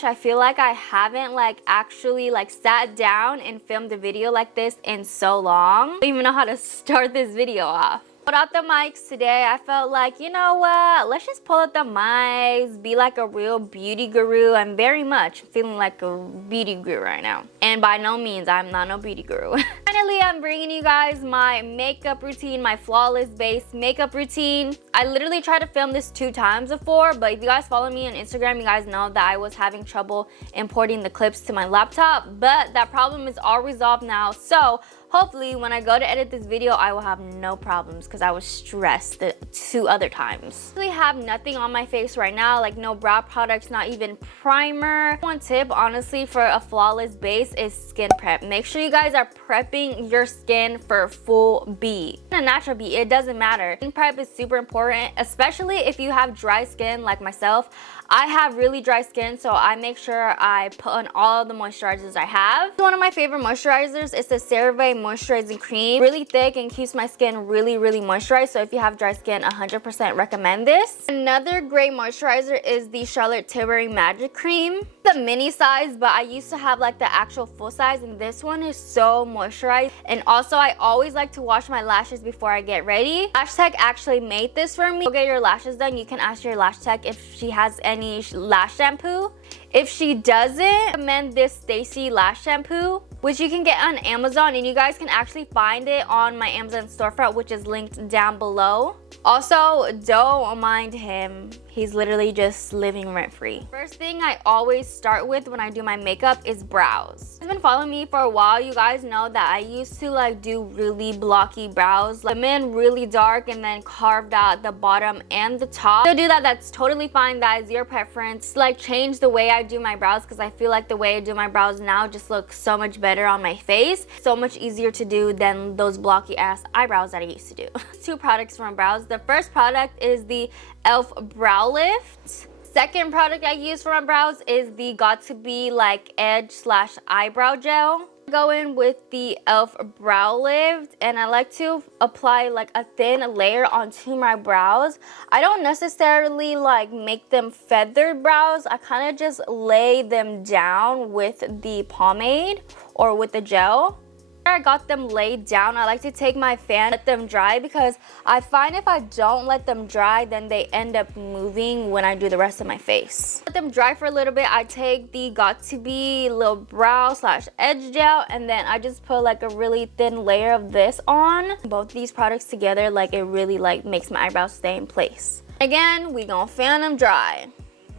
gosh, I feel like I haven't like actually like sat down and filmed a video like this in so long. I don't even know how to start this video off. Pulled out the mics today. I felt like, you know what, let's just pull out the mics, be like a real beauty guru. I'm very much feeling like a beauty guru right now, and by no means I'm not no beauty guru. Finally, I'm bringing you guys my makeup routine, my flawless base makeup routine. I literally tried to film this 2 times before, but if you guys follow me on Instagram, you guys know that I was having trouble importing the clips to my laptop, but that problem is all resolved now. So hopefully when I go to edit this video, I will have no problems because I was stressed the 2 other times. I really have nothing on my face right now, like no brow products, not even primer. One tip, honestly, for a flawless base is skin prep. Make sure you guys are prepping your skin for full beat. A natural beat, it doesn't matter. Skin prep is super important, especially if you have dry skin like myself. I have really dry skin, so I make sure I put on all the moisturizers I have. One of my favorite moisturizers is the CeraVe Moisturizing Cream. Really thick and keeps my skin really moisturized, so if you have dry skin, 100% recommend this. Another great moisturizer is the Charlotte Tilbury Magic Cream. The mini size, but I used to have like the actual full size, and this one is so moisturized. And also, I always like to wash my lashes before I get ready. Lash Tech actually made this for me. Go get your lashes done. You can ask your lash tech if she has any lash shampoo. If she doesn't, I recommend this Stacy lash shampoo, which you can get on Amazon, and you guys can actually find it on my Amazon storefront, which is linked down below. Also, don't mind him. He's literally just living rent-free. First thing I always start with when I do my makeup is brows. If you've been following me for a while, you guys know that I used to like do really blocky brows, like them in really dark and then carved out the bottom and the top. To do that, that's totally fine. That is your preference. Like, change the way I do my brows, because I feel like the way I do my brows now just looks so much better on my face. So much easier to do than those blocky ass eyebrows that I used to do. 2 products for my brows. The first product is the e.l.f. Brow Lift. Second product I use for my brows is the Got To Be like edge / eyebrow gel. Go in with the e.l.f. Brow Lift, and I like to apply like a thin layer onto my brows. I don't necessarily like make them feathered brows. I kind of just lay them down with the pomade or with the gel. After I got them laid down, I like to take my fan, let them dry, because I find if I don't let them dry, then they end up moving when I do the rest of my face. Let them dry for a little bit. I take the Got To Be little brow / edge gel, and then I just put like a really thin layer of this on. Both these products together, like, it really like makes my eyebrows stay in place. Again, we gonna fan them dry.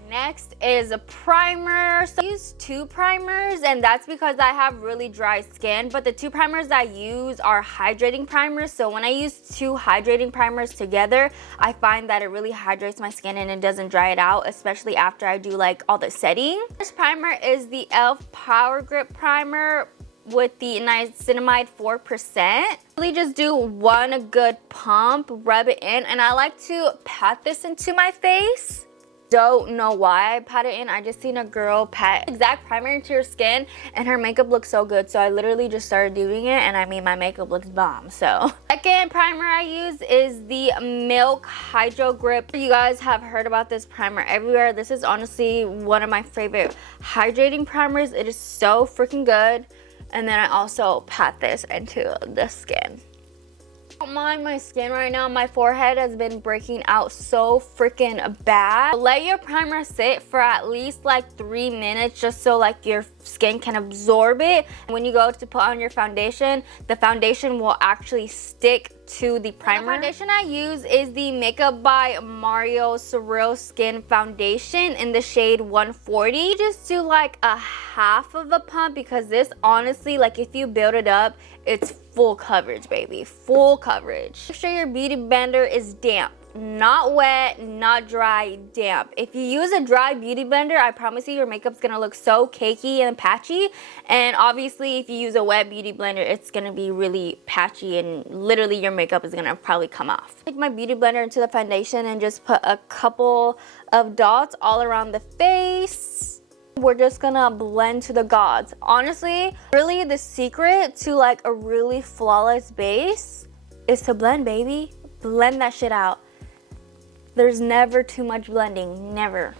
Next is a primer. So I use 2 primers, and that's because I have really dry skin, but the 2 primers I use are hydrating primers. So when I use 2 hydrating primers together, I find that it really hydrates my skin and it doesn't dry it out, especially after I do like all the setting. This primer is the e.l.f. Power Grip Primer with the niacinamide 4%. Really just do 1 good pump, rub it in, and I like to pat this into my face. Don't know why I pat it in. I just seen a girl pat exact primer into her skin and her makeup looks so good, so I literally just started doing it, and I mean, my makeup looks bomb. So second primer I use is the Milk Hydro Grip. You guys have heard about this primer everywhere. This is honestly one of my favorite hydrating primers. It is so freaking good. And then I also pat this into the skin. Don't mind my skin right now. My forehead has been breaking out so freaking bad. Let your primer sit for at least like 3 minutes, just so like your skin can absorb it. When you go to put on your foundation, the foundation will actually stick to the primer. The foundation I use is the Makeup by Mario Surreal Skin Foundation in the shade 140. Just do like a half of a pump, because this honestly, like, if you build it up, it's full coverage, baby, full coverage. Make sure your beauty blender is damp. Not wet, not dry, damp. If you use a dry beauty blender, I promise you your makeup's gonna look so cakey and patchy. And obviously, if you use a wet beauty blender, it's gonna be really patchy and literally your makeup is gonna probably come off. Take my beauty blender into the foundation and just put a couple of dots all around the face. We're just gonna blend to the gods. Honestly, really the secret to like a really flawless base is to blend, baby. Blend that shit out. There's never too much blending, never.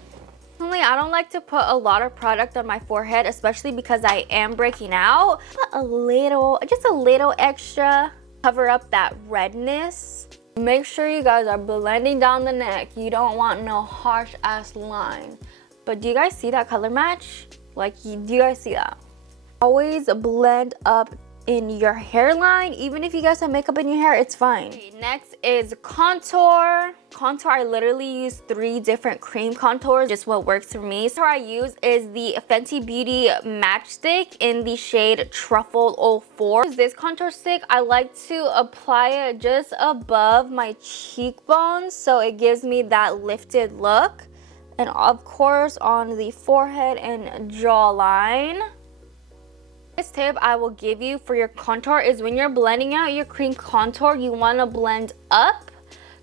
Personally, I don't like to put a lot of product on my forehead, especially because I am breaking out. Put a little, just a little extra, cover up that redness. Make sure you guys are blending down the neck. You don't want no harsh ass line. But do you guys see that color match? Like, do you guys see that? Always blend up in your hairline. Even if you guys have makeup in your hair, it's fine. Okay, next is contour. Contour, I literally use 3 different cream contours, just what works for me. So I use is the Fenty Beauty Matchstick in the shade Truffle 04. This contour stick, I like to apply it just above my cheekbones so it gives me that lifted look. And of course on the forehead and jawline. This tip I will give you for your contour is when you're blending out your cream contour, you want to blend up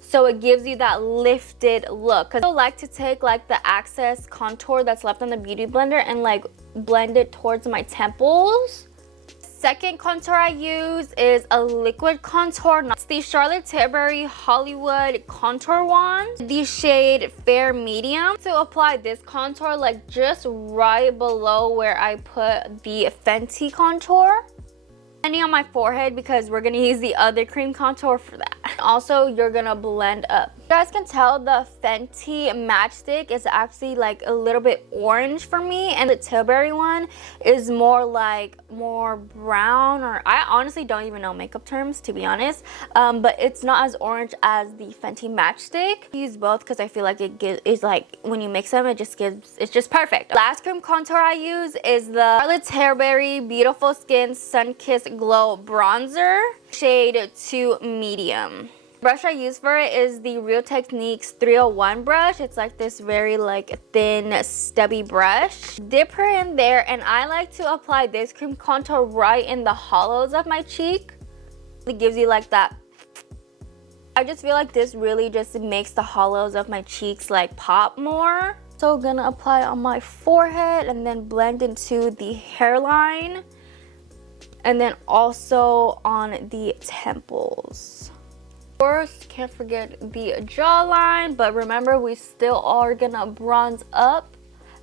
so it gives you that lifted look. Because I like to take like the excess contour that's left on the beauty blender and like blend it towards my temples. Second contour I use is a liquid contour. It's the Charlotte Tilbury Hollywood Contour Wand, the shade Fair Medium. To apply this contour like just right below where I put the Fenty contour. Blending on my forehead because we're gonna use the other cream contour for that. Also, you're gonna blend up. You guys can tell the Fenty matchstick is actually like a little bit orange for me, and the Tilbury one is more like more brown, or I honestly don't even know makeup terms to be honest, but it's not as orange as the Fenty matchstick. I use both because I feel like it's like when you mix them, it's just perfect. Last cream contour I use is the Charlotte Tilbury Beautiful Skin Sun-Kissed Glow Bronzer, shade 2 Medium. The brush I use for it is the Real Techniques 301 brush. It's like this very like thin stubby brush. Dip her in there, and I like to apply this cream contour right in the hollows of my cheek. It gives you like that. I just feel like this really just makes the hollows of my cheeks like pop more. So gonna apply on my forehead and then blend into the hairline. And then also on the temples. Of course, can't forget the jawline, but remember we still are gonna bronze up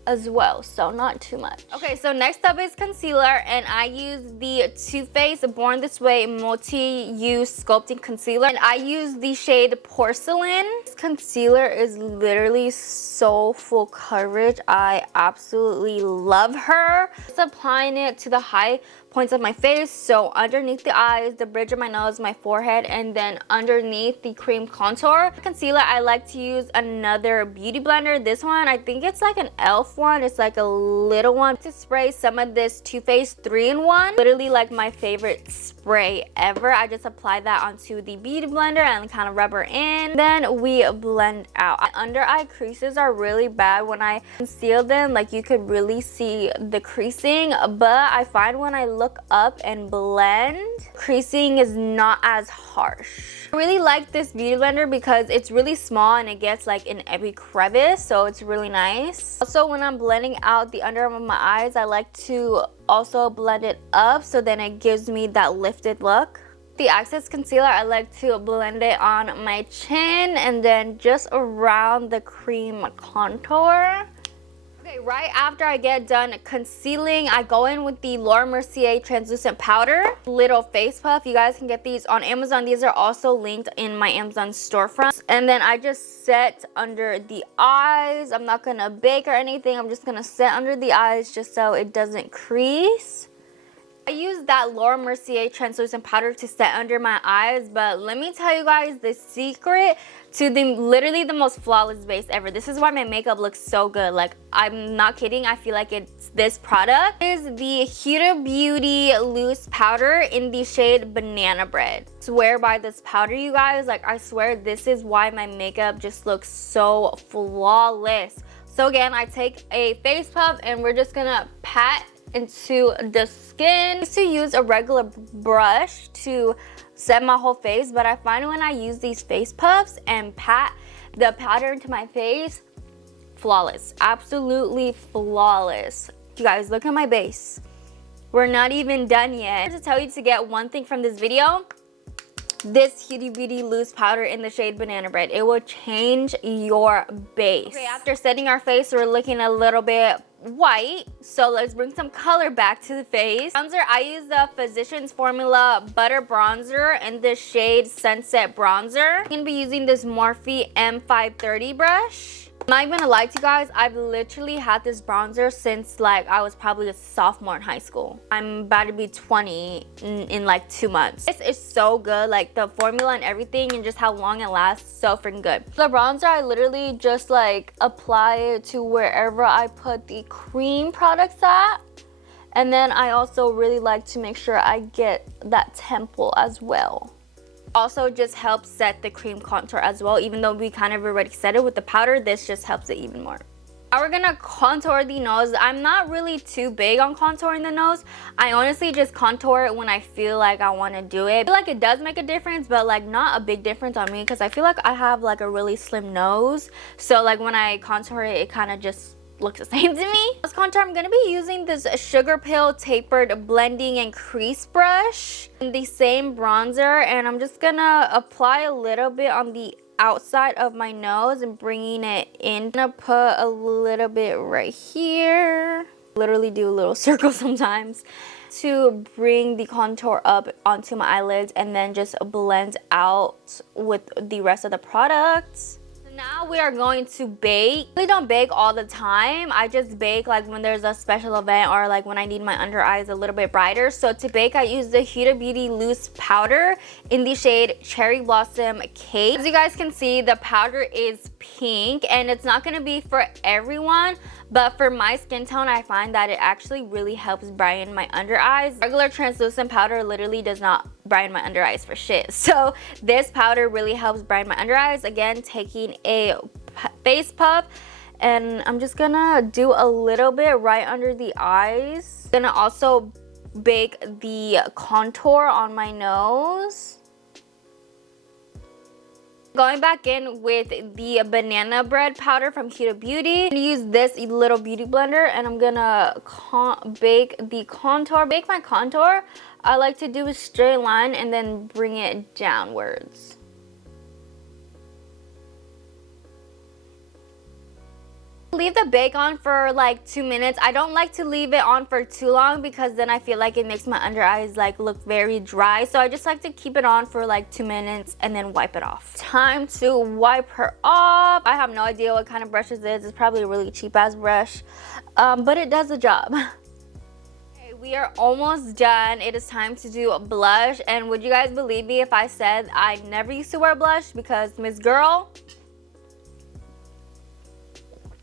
as well, so not too much. Okay, so next up is concealer, and I use the Too Faced Born This Way Multi-Use Sculpting Concealer, and I use the shade Porcelain. This concealer is literally so full coverage. I absolutely love her. Just applying it to the high points of my face, so underneath the eyes, the bridge of my nose, my forehead, and then underneath the cream contour. Concealer, I like to use another beauty blender. This one, I think it's like an e.l.f. one. It's like a little one. To spray some of this Too Faced 3-in-1, literally like my favorite spray ever. I just apply that onto the beauty blender and kind of rub her in. Then we blend out. My under eye creases are really bad when I conceal them. Like you could really see the creasing, but I find when I look up and blend, creasing is not as harsh. I really like this beauty blender because it's really small and it gets like in every crevice, so it's really nice. Also, when I'm blending out the under of my eyes, I like to also blend it up so then it gives me that lifted look. The Access Concealer, I like to blend it on my chin and then just around the cream contour. Okay, right after I get done concealing, I go in with the Laura Mercier translucent powder, little face puff. You guys can get these on Amazon. These are also linked in my Amazon storefront. And then I just set under the eyes. I'm not gonna bake or anything. I'm just gonna set under the eyes just so it doesn't crease. I use that Laura Mercier translucent powder to set under my eyes, but let me tell you guys the secret to literally the most flawless base ever. This is why my makeup looks so good. Like, I'm not kidding. I feel like it's this product. Is the Huda Beauty loose powder in the shade Banana Bread. I swear by this powder, you guys. Like, I swear this is why my makeup just looks so flawless. So again, I take a face puff and we're just gonna pat into the skin. I used to use a regular brush to set my whole face, but I find when I use these face puffs and pat the powder into my face, flawless, absolutely flawless. You guys, look at my base. We're not even done yet. To tell you to get one thing from this video, this Huda Beauty loose powder in the shade Banana Bread. It will change your base. Okay, after setting our face, we're looking a little bit white, so let's bring some color back to the face. Bronzer, I use the Physicians Formula Butter Bronzer in the shade Sunset Bronzer. I'm gonna be using this Morphe M530 brush. I'm not even gonna lie to you guys, I've literally had this bronzer since like I was probably a sophomore in high school. I'm about to be 20 in like 2 months. This is so good, like the formula and everything and just how long it lasts, so freaking good. The bronzer, I literally just like apply it to wherever I put the cream products at. And then I also really like to make sure I get that temple as well. Also just helps set the cream contour as well, even though we kind of already set it with the powder. This just helps it even more. Now we're gonna contour the nose. I'm not really too big on contouring the nose. I honestly just contour it when I feel like I want to do it. I feel like it does make a difference, but like not a big difference on me, because I feel like I have like a really slim nose, so like when I contour it, it kind of just looks the same to me. This contour, I'm gonna be using this Sugar Pill Tapered Blending and Crease Brush in the same bronzer, and I'm just gonna apply a little bit on the outside of my nose and bringing it in. I'm gonna put a little bit right here. Literally do a little circle sometimes to bring the contour up onto my eyelids, and then just blend out with the rest of the products. Now we are going to bake. I really don't bake all the time. I just bake like when there's a special event or like when I need my under eyes a little bit brighter. So to bake, I use the Huda Beauty loose powder in the shade Cherry Blossom Cake. As you guys can see, the powder is pink, and it's not going to be for everyone, but for my skin tone, I find that it actually really helps brighten my under eyes. Regular translucent powder literally does not brighten my under eyes for shit. So this powder really helps brighten my under eyes. Again, taking a face puff, and I'm just gonna do a little bit right under the eyes. Gonna also bake the contour on my nose. Going back in with the Banana Bread powder from Huda Beauty. I'm gonna use this little beauty blender, and I'm gonna bake the contour. Bake my contour, I like to do a straight line and then bring it downwards. Leave the bake on for like 2 minutes. I don't like to leave it on for too long, because then I feel like it makes my under eyes like look very dry. So I just like to keep it on for like 2 minutes and then wipe it off. Time to wipe her off. I have no idea what kind of brush this is. It's probably a really cheap ass brush, but it does the job. Okay, we are almost done. It is time to do a blush. And would you guys believe me if I said I never used to wear blush? Because Miss Girl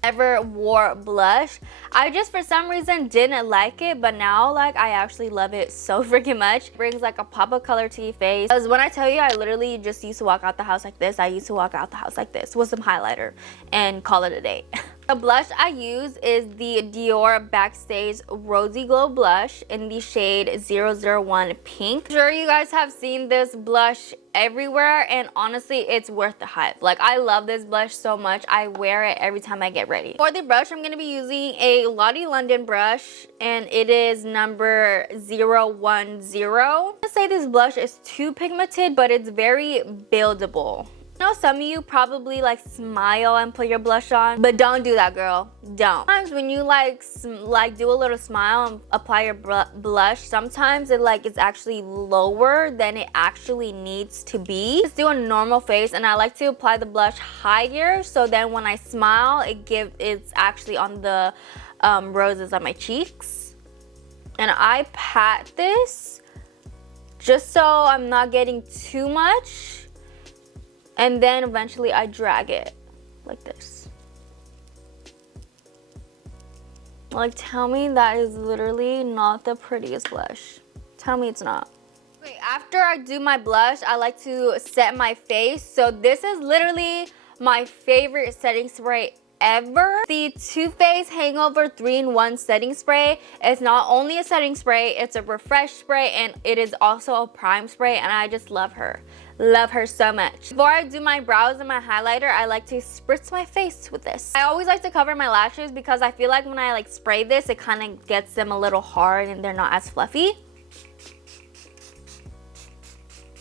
never wore blush. I just for some reason didn't like it, but now like I actually love it so freaking much. It brings like a pop of color to your face. Because when I tell you, I literally just used to walk out the house like this. I used to walk out the house like this with some highlighter and call it a day. The blush I use is the Dior Backstage Rosy Glow Blush in the shade 001 Pink. I'm sure you guys have seen this blush everywhere, and honestly, it's worth the hype. Like, I love this blush so much. I wear it every time I get ready. For the brush, I'm going to be using a Lottie London brush, and it is number 010. I would say this blush is too pigmented, but it's very buildable. I know some of you probably like smile and put your blush on, but don't do that, girl. Don't. Sometimes when you like do a little smile and apply your blush, sometimes it's actually lower than it actually needs to be. Just do a normal face, and I like to apply the blush higher, so then when I smile, it's actually on the roses on my cheeks. And I pat this just so I'm not getting too much. And then eventually I drag it like this. Like, tell me that is literally not the prettiest blush. Tell me it's not. Wait, after I do my blush, I like to set my face. So this is literally my favorite setting spray ever. The Too Faced Hangover 3-in-1 setting spray. It's not only a setting spray, it's a refresh spray, and it is also a prime spray, and I just love her. Love her so much. Before I do my brows and my highlighter, I like to spritz my face with this. I always like to cover my lashes because I feel like when I like spray this, it kind of gets them a little hard and they're not as fluffy.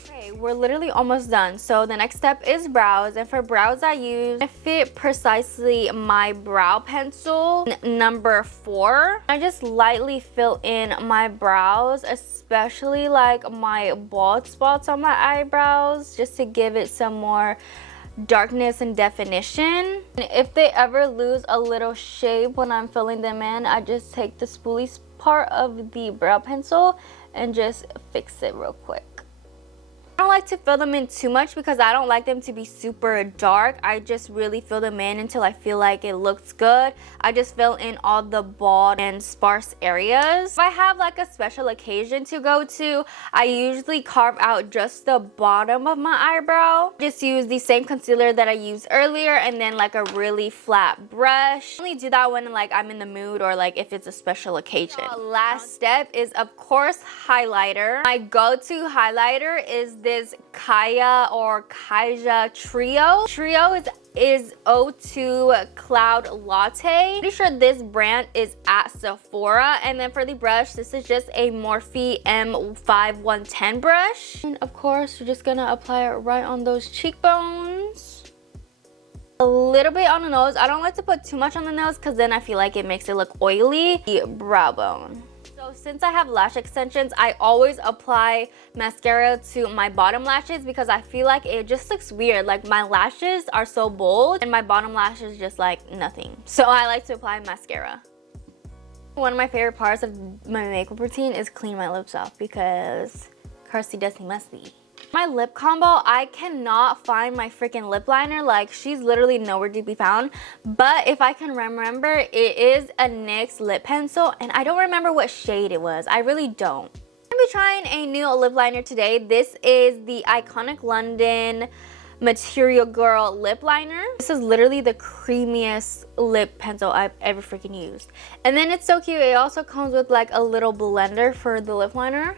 Okay, We're literally almost done. So the next step is brows, and for brows I use Fit Precisely my brow pencil number 4. I just lightly fill in my brows, especially like my bald spots on my eyebrows, just to give it some more darkness and definition. And if they ever lose a little shape when I'm filling them in, I just take the spoolie part of the brow pencil and just fix it real quick. I don't like to fill them in too much because I don't like them to be super dark. I just really fill them in until I feel like it looks good. I just fill in all the bald and sparse areas. If I have like a special occasion to go to, I usually carve out just the bottom of my eyebrow. Just use the same concealer that I used earlier and then like a really flat brush. I only do that when like I'm in the mood or like if it's a special occasion. The last step is of course highlighter. My go-to highlighter is this Kaya or Kaija Trio. Trio is O2 Cloud Latte. Pretty sure this brand is at Sephora. And then for the brush, this is just a Morphe M5110 brush. And of course, you're just gonna apply it right on those cheekbones. A little bit on the nose. I don't like to put too much on the nose because then I feel like it makes it look oily. The brow bone. So since I have lash extensions, I always apply mascara to my bottom lashes because I feel like it just looks weird. Like my lashes are so bold and my bottom lash is just like nothing. So I like to apply mascara. One of my favorite parts of my makeup routine is clean my lips off because Carsey Dusty Musty. My lip combo, I cannot find my freaking lip liner. Like, she's literally nowhere to be found. But if I can remember, it is a NYX lip pencil. And I don't remember what shade it was. I really don't. I'm going to be trying a new lip liner today. This is the Iconic London Material Girl lip liner. This is literally the creamiest lip pencil I've ever freaking used. And then it's so cute. It also comes with like a little blender for the lip liner.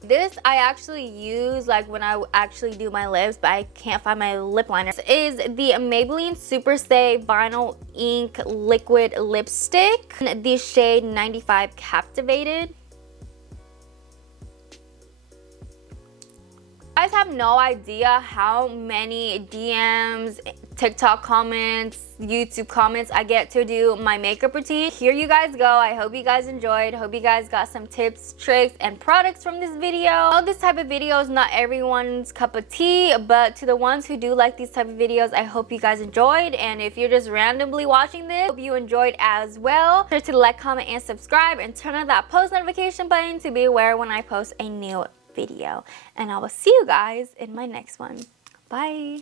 This I actually use like when I actually do my lips, but I can't find my lip liner. This is the Maybelline Super Stay Vinyl Ink Liquid Lipstick, the shade 95 Captivated. You guys have no idea how many DMs, TikTok comments, YouTube comments I get to do my makeup routine. Here you guys go. I hope you guys enjoyed. Hope you guys got some tips, tricks, and products from this video. I know this type of video is not everyone's cup of tea, but to the ones who do like these type of videos, I hope you guys enjoyed. And if you're just randomly watching this, I hope you enjoyed as well. Be sure to like, comment, and subscribe, and turn on that post notification button to be aware when I post a new video. And I will see you guys in my next one. Bye.